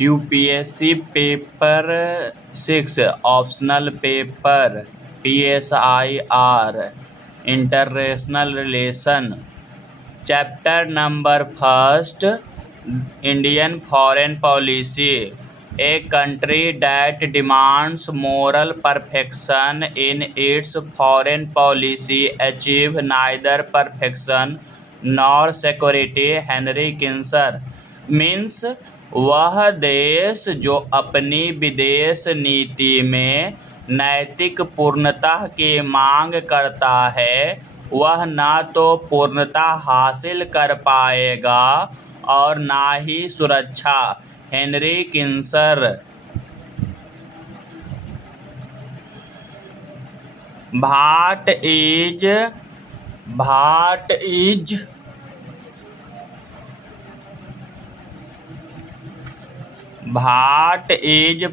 UPSC paper 6 optional paper PSIR international relation chapter number first Indian foreign policy a country that demands moral perfection in its foreign policy achieve neither perfection nor security Henry Kissinger means वह देश जो अपनी विदेश नीति में नैतिक पूर्णता की मांग करता है वह न तो पूर्णता हासिल कर पाएगा और न ही सुरक्षा। Henry Kissinger. What is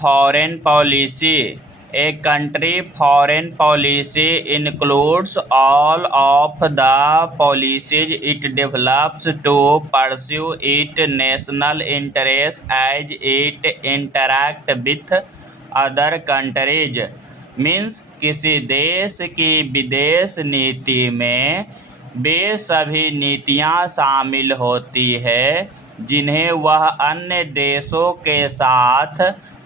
foreign policy a country foreign policy includes all of the policies it develops to pursue its national interests as it interact with other countries। Means किसी देश की विदेश नीति में वे सभी नीतियां शामिल होती है जिन्हें वह अन्य देशों के साथ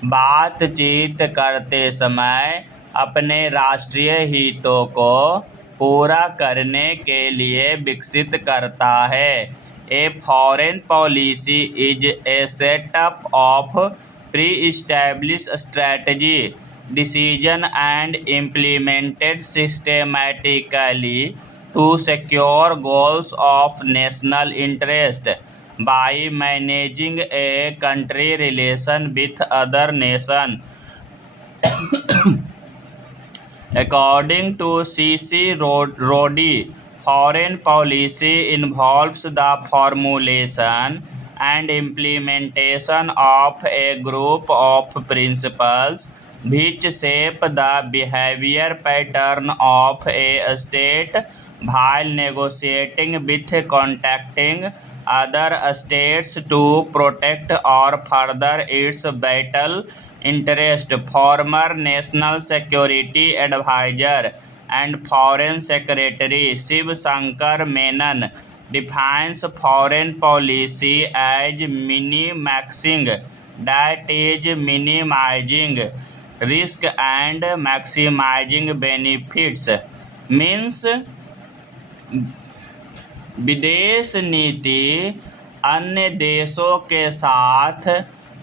बातचीत करते समय अपने राष्ट्रीय हितों को पूरा करने के लिए विकसित करता है। A foreign policy is a setup of pre-established strategy decision and implemented systematically to secure goals of national interest by managing a country relation with other nation। According to C.C. Roddy, foreign policy involves the formulation and implementation of a group of principles which shape the behavior pattern of a state while negotiating with contacting other states to protect or further its vital interest। Former National Security Advisor and Foreign Secretary Shiv Shankar Menon defines foreign policy as minimaxing, that is minimizing risk and maximizing benefits। Means विदेश नीति अन्य देशों के साथ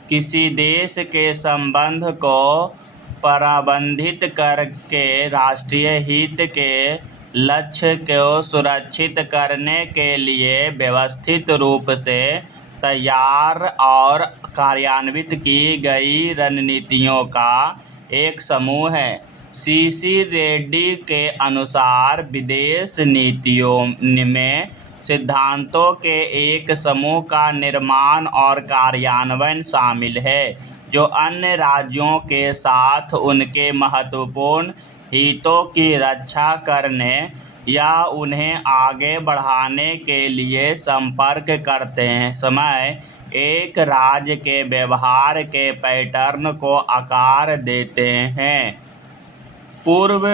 किसी देश के संबंध को प्रबंधित करके राष्ट्रीय हित के लक्ष्य को सुरक्षित करने के लिए व्यवस्थित रूप से तैयार और कार्यान्वित की गई रणनीतियों का एक समूह है। C.C. रेड्डी के अनुसार विदेश नीतियों में सिद्धांतों के एक समूह का निर्माण और कार्यान्वयन शामिल है जो अन्य राज्यों के साथ उनके महत्वपूर्ण हितों की रक्षा करने या उन्हें आगे बढ़ाने के लिए संपर्क करते समय एक राज्य के व्यवहार के पैटर्न को आकार देते हैं। पूर्व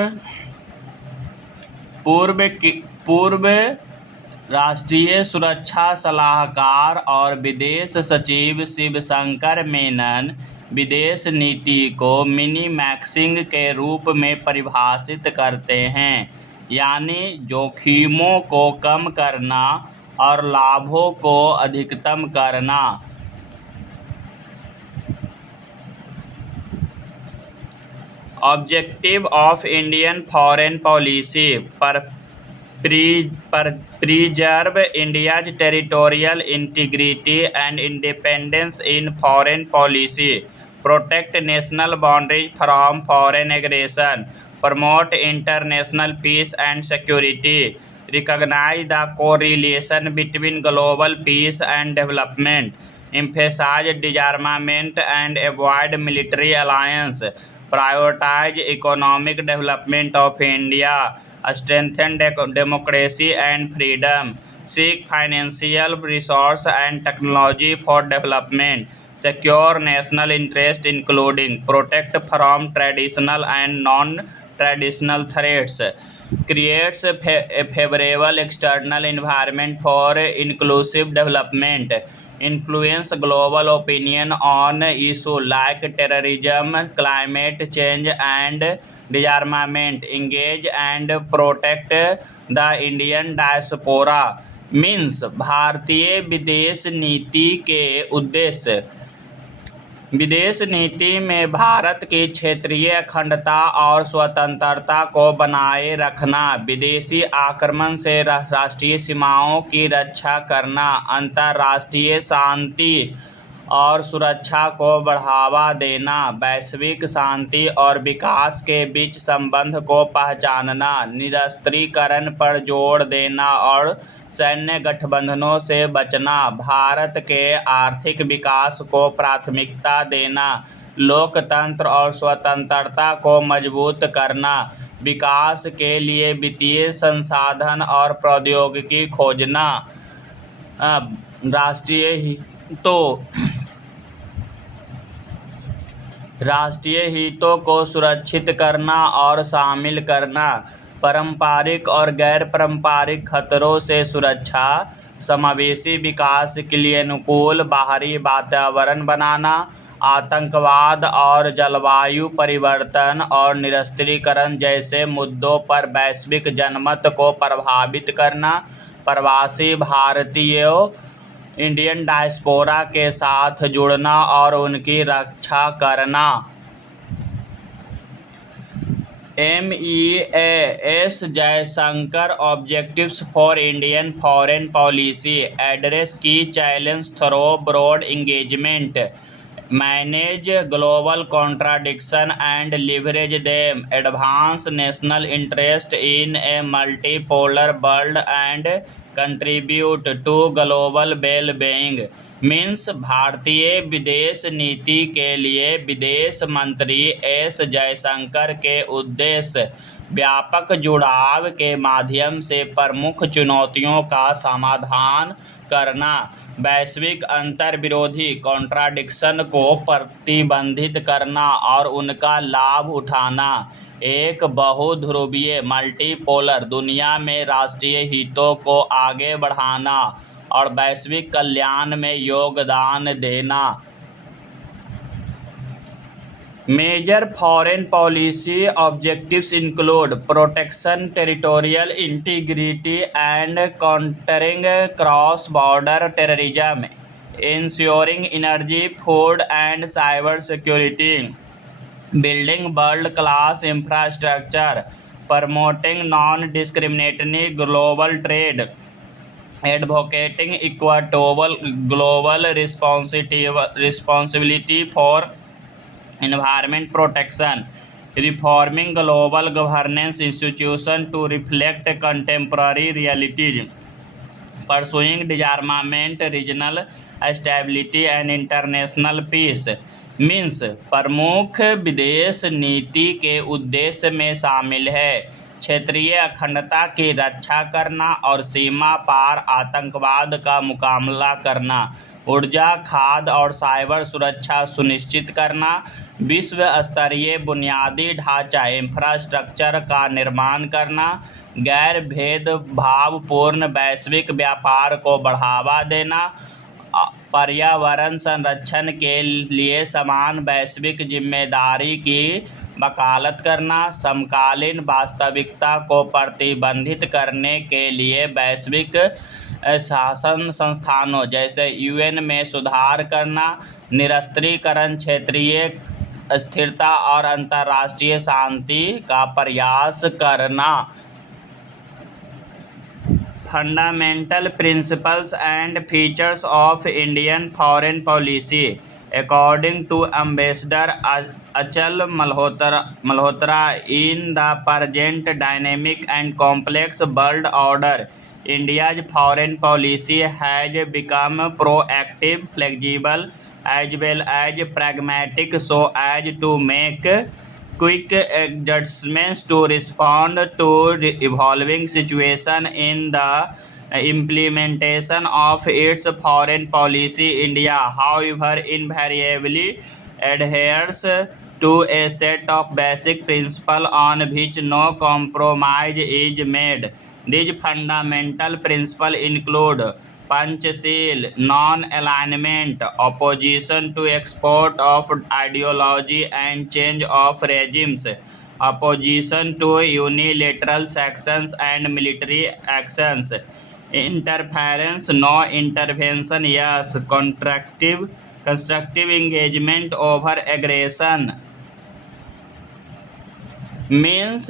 राष्ट्रीय सुरक्षा सलाहकार और विदेश सचिव शिव शंकर मेनन विदेश नीति को मिनीमैक्सिंग के रूप में परिभाषित करते हैं, यानी जोखिमों को कम करना और लाभों को अधिकतम करना। Objective of Indian foreign policy preserve India's territorial integrity and independence in foreign policy, protect national boundaries from foreign aggression, promote international peace and security, recognize the correlation between global peace and development, emphasize disarmament and avoid military alliance, prioritize economic development of India, strengthen democracy and freedom, seek financial resource and technology for development, secure national interest including protect from traditional and non-traditional threats, creates a favorable external environment for inclusive development, influence global opinion on issues like terrorism, climate change, and disarmament, engage and protect the Indian diaspora। Means भारतीय विदेश नीति के उद्देश्य। विदेश नीति में भारत की क्षेत्रीय अखंडता और स्वतंत्रता को बनाए रखना, विदेशी आक्रमण से राष्ट्रीय सीमाओं की रक्षा करना, अंतर्राष्ट्रीय शांति और सुरक्षा को बढ़ावा देना, वैश्विक शांति और विकास के बीच संबंध को पहचानना, निरस्त्रीकरण पर जोर देना और सैन्य गठबंधनों से बचना, भारत के आर्थिक विकास को प्राथमिकता देना, लोकतंत्र और स्वतंत्रता को मजबूत करना, विकास के लिए वित्तीय संसाधन और प्रौद्योगिकी खोजना, राष्ट्रीय हितों को सुरक्षित करना और शामिल करना, पारंपरिक और गैर पारंपरिक खतरों से सुरक्षा, समावेशी विकास के लिए अनुकूल बाहरी वातावरण बनाना, आतंकवाद और जलवायु परिवर्तन और निरस्त्रीकरण जैसे मुद्दों पर वैश्विक जनमत को प्रभावित करना, प्रवासी भारतीयों इंडियन डायस्पोरा के साथ जुड़ना और उनकी रक्षा करना। MEAS Jaishankar objectives for Indian foreign policy address key challenge through broad engagement, manage global contradiction and leverage them, advance national interest in a multipolar world and contribute to global well being. Means भारतीय विदेश नीति के लिए विदेश मंत्री S Jaishankar के उद्देश्य व्यापक जुड़ाव के माध्यम से प्रमुख चुनौतियों का समाधान करना, वैश्विक अंतर्विरोधी कॉन्ट्राडिक्शन को प्रतिबंधित करना और उनका लाभ उठाना, एक बहुध्रुवीय मल्टीपोलर दुनिया में राष्ट्रीय हितों को आगे बढ़ाना और वैश्विक कल्याण में योगदान देना। Major foreign policy objectives include protection territorial integrity and countering cross-border terrorism, ensuring energy, food and cyber security, building world-class infrastructure, promoting non-discriminatory global trade, advocating equitable global responsibility for environment protection, reforming global governance institutions to reflect contemporary realities, pursuing disarmament, regional stability and international peace। Means प्रमुख विदेश नीति के उद्देश्य में शामिल है क्षेत्रीय अखंडता की रक्षा करना और सीमा पार आतंकवाद का मुकाबला करना, ऊर्जा, खाद्य और साइबर सुरक्षा सुनिश्चित करना, विश्व स्तरीय बुनियादी ढांचा इंफ्रास्ट्रक्चर का निर्माण करना, गैर भेदभावपूर्ण वैश्विक व्यापार को बढ़ावा देना, पर्यावरण संरक्षण के लिए समान वैश्विक जिम्मेदारी की वकालत करना, समकालीन वास्तविकता को प्रतिबंधित करने के लिए वैश्विक शासन संस्थानों जैसे UN में सुधार करना, निरस्त्रीकरण, क्षेत्रीय स्थिरता और अंतर्राष्ट्रीय शांति का प्रयास करना। Fundamental principles and features of Indian foreign policy according to ambassador Achal Malhotra, in the present dynamic and complex world order, India's foreign policy has become proactive, flexible, as well as pragmatic so as to make quick adjustments to respond to evolving situations in the implementation of its foreign policy. India, however, invariably adheres to a set of basic principles on which no compromise is made. These fundamental principles include Panchasheel, non-alignment, opposition to export of ideology and change of regimes, opposition to unilateral sanctions and military actions, interference, no intervention, yes, constructive engagement over aggression। Means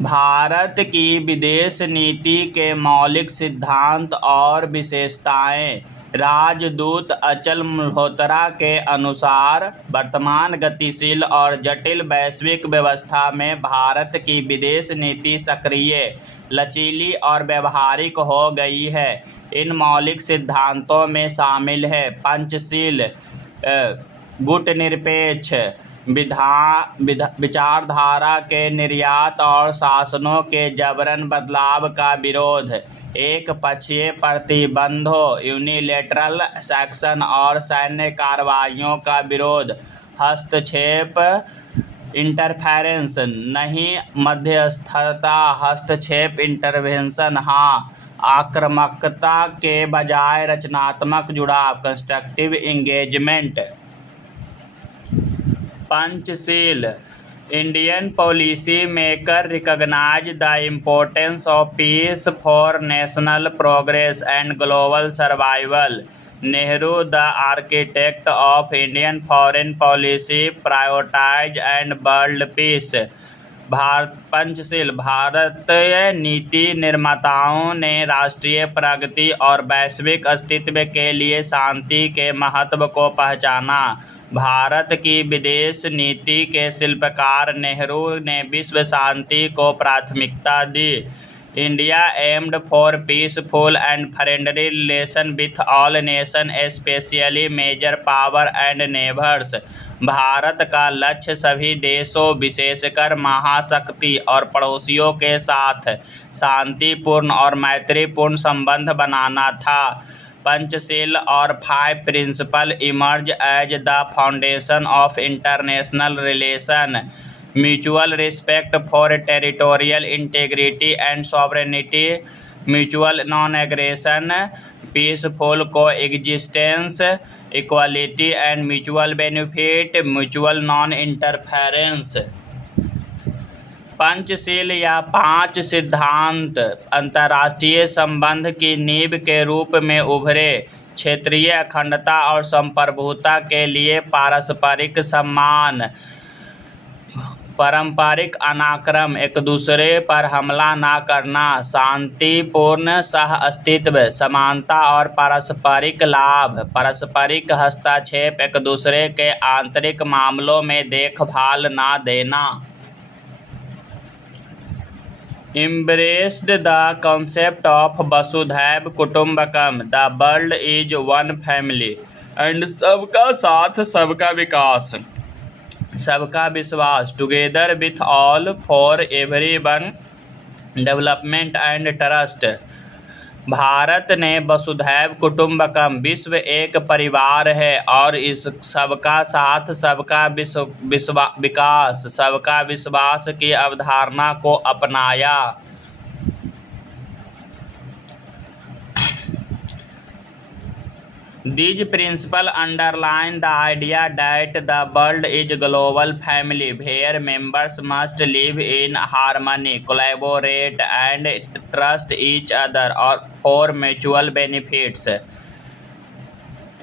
Bharat की विदेश नीति के मौलिक सिद्धांत और विशेषताएं। राजदूत अचल मल्होत्रा के अनुसार वर्तमान गतिशील और जटिल वैश्विक व्यवस्था में भारत की विदेश नीति सक्रिय, लचीली और व्यावहारिक हो गई है। इन मौलिक सिद्धांतों में शामिल है पंचशील, गुटनिरपेक्ष विचारधारा के निर्यात और शासनों के जबरन बदलाव का विरोध, एक पक्षीय प्रतिबंधों, यूनिलैटरल सैंक्शन और सैन्य कार्रवाइयों का विरोध, हस्तक्षेप इंटरफेरेंस नहीं, मध्यस्थता हस्तक्षेप इंटरवेंशन हाँ, आक्रामकता के बजाय रचनात्मक जुड़ाव constructive engagement. Panchsheel, Indian policymakers recognize the importance of peace for national progress and global survival. Nehru, the architect of Indian foreign policy, prioritized and world peace. Panchsheel, भारतीय नीति निर्माताओं ने राष्ट्रीय प्रगति और वैश्विक अस्तित्व के लिए शांति के महत्व को पहचाना। भारत की विदेश नीति के शिल्पकार नेहरू ने विश्व शांति को प्राथमिकता दी। India aimed for peaceful and friendly relation with all nation, specially major power and neighbours. Bharat का लक्ष्य सभी देशों, विशेषकर महाशक्ति और पड़ोसियों के साथ शांतिपूर्ण और मैत्रीपूर्ण संबंध बनाना था। पंचशील और 5 principle emerge as the foundation of international relation: mutual respect for territorial integrity and sovereignty, mutual non aggression, peaceful coexistence, equality and mutual benefit, mutual non interference. Panchsheel या 5 सिद्धांत अंतर्राष्ट्रीय संबंध की नींव के रूप में उभरे। क्षेत्रीय अखंडता और संप्रभुता के लिए पारस्परिक सम्मान, पारंपरिक अनाक्रम, एक दूसरे पर हमला न करना, शांतिपूर्ण सह अस्तित्व, समानता और पारस्परिक लाभ, पारस्परिक हस्तक्षेप, एक दूसरे के आंतरिक मामलों में देखभाल न देना। Embraced the concept of Vasudhaiv Kutumbakam, the world is one family, and सबका साथ सबका विकास, सबका विश्वास, together with all, for everyone, development and trust। Bharat ने वसुधैव कुटुंबकम, विश्व एक परिवार है और इस सबका साथ सबका विकास, सबका विश्वास की अवधारणा को अपनाया। These principles underline the idea that the world is a global family where members must live in harmony, collaborate, and trust each other for mutual benefits।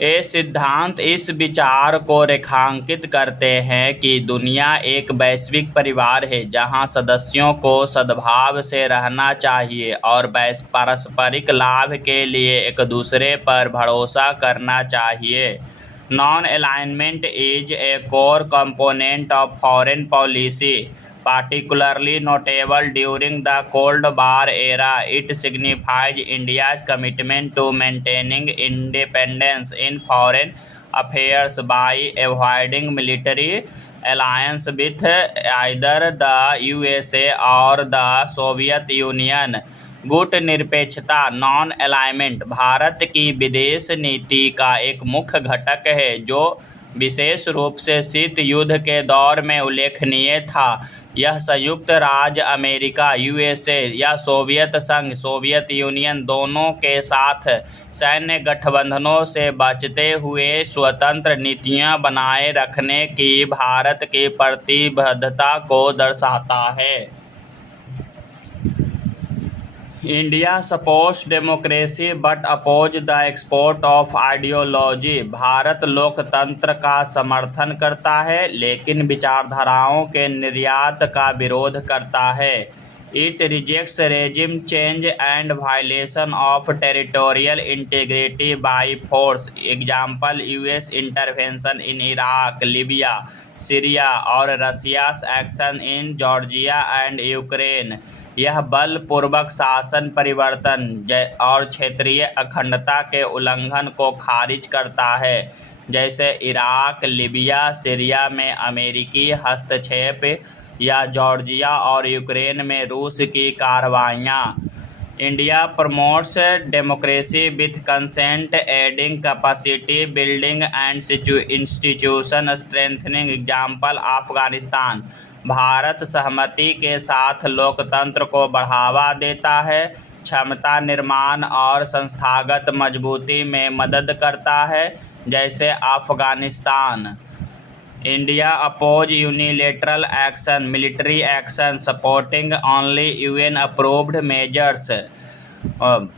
ये सिद्धांत इस विचार को रेखांकित करते हैं कि दुनिया एक वैश्विक परिवार है जहां सदस्यों को सद्भाव से रहना चाहिए और पारस्परिक लाभ के लिए एक दूसरे पर भरोसा करना चाहिए। Non alignment is a core component of foreign policy, particularly notable during the Cold War era. It signifies India's commitment to maintaining independence in foreign affairs by avoiding military alliance with either the USA or the Soviet Union, गुटनिरपेक्षता non alignment Bharat की विदेश नीति का एक मुख्य घटक है जो विशेष रूप से शीत युद्ध के दौर में उल्लेखनीय था। यह संयुक्त राज्य अमेरिका यूएसए या सोवियत संघ सोवियत यूनियन दोनों के साथ सैन्य गठबंधनों से बचते हुए स्वतंत्र नीतियां बनाए रखने की भारत की प्रतिबद्धता को दर्शाता है। India supports democracy but oppose the export of ideology Bharat लोकतंत्र का समर्थन करता है लेकिन विचारधाराओं के निर्यात का विरोध करता है। It rejects regime change and violation of territorial integrity by force. Example US intervention in Iraq, Libya, Syria और Russia's action in Georgia and Ukraine. यह बलपूर्वक शासन परिवर्तन और क्षेत्रीय अखंडता के उल्लंघन को खारिज करता है, जैसे इराक, लीबिया, सीरिया में अमेरिकी हस्तक्षेप या जॉर्जिया और यूक्रेन में रूस की कार्रवाइयाँ। India promotes democracy with consent, aiding capacity building and institution strengthening. Example Afghanistan. Bharat सहमति के साथ लोकतंत्र को बढ़ावा देता है, क्षमता निर्माण और संस्थागत मजबूती में मदद करता है, जैसे Afghanistan. India oppose unilateral action, military action, supporting only UN approved measures.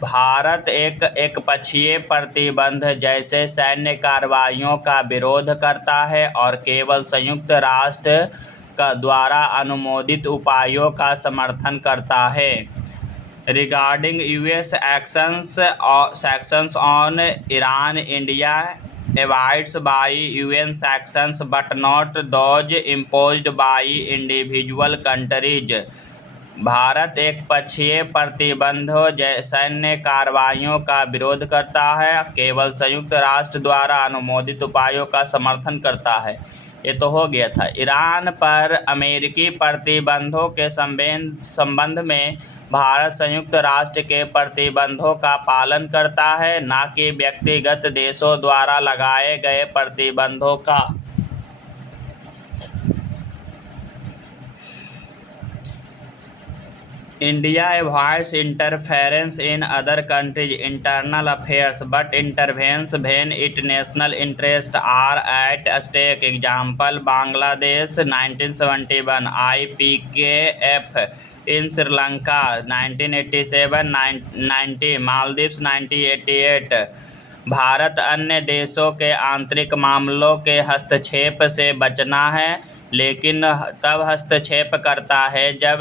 Bharat एकपक्षीय प्रतिबंध जैसे सैन्य कार्रवाइयों का विरोध करता है और केवल संयुक्त राष्ट्र द्वारा अनुमोदित उपायों का समर्थन करता है। Regarding US sanctions on Iran, India abides by UN sanctions but not those imposed by individual countries। Bharat एकपक्षीय प्रतिबंधों सैन्य कार्रवाइयों का विरोध करता है, केवल संयुक्त राष्ट्र द्वारा अनुमोदित उपायों का समर्थन करता है। ये तो हो गया था। ईरान पर अमेरिकी प्रतिबंधों के संबंध में भारत संयुक्त राष्ट्र के प्रतिबंधों का पालन करता है, न कि व्यक्तिगत देशों द्वारा लगाए गए प्रतिबंधों का। India avoids interference in other countries' internal affairs but intervenes when its national interests are at stake। Example Bangladesh 1971, IPKF in Sri Lanka 1987-90, Maldives 1988। Bharat अन्य देशों के आंतरिक मामलों के हस्तक्षेप से बचना है, लेकिन तब हस्तक्षेप करता है जब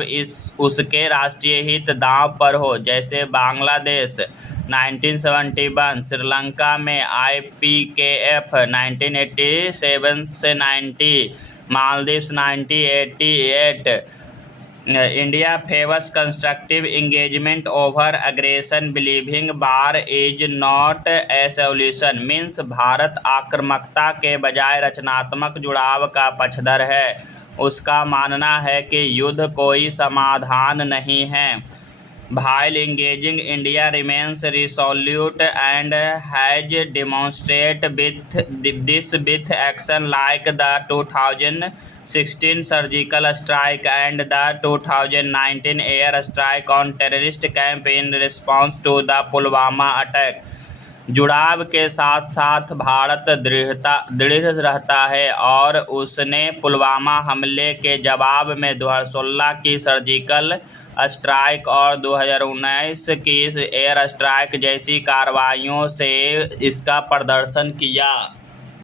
उसके राष्ट्रीय हित दांव पर हो, जैसे बांग्लादेश 1971, श्रीलंका में IPKF 1987 से 90, Maldives 1988। India favours constructive engagement over aggression, believing war is not a solution. Means Bharat आक्रामकता के बजाय रचनात्मक जुड़ाव का पक्षधर है। उसका मानना है कि युद्ध कोई समाधान नहीं है। While engaging, India remains resolute and has demonstrated this with action like the 2016 surgical strike and the 2019 air strike on terrorist camp in response to the Pulwama attack. जुड़ाव के साथ साथ भारत दृढ़ रहता है और उसने पुलवामा हमले के जवाब में 2016 की सर्जिकल स्ट्राइक और 2019 की एयर स्ट्राइक जैसी कार्रवाइयों से इसका प्रदर्शन किया।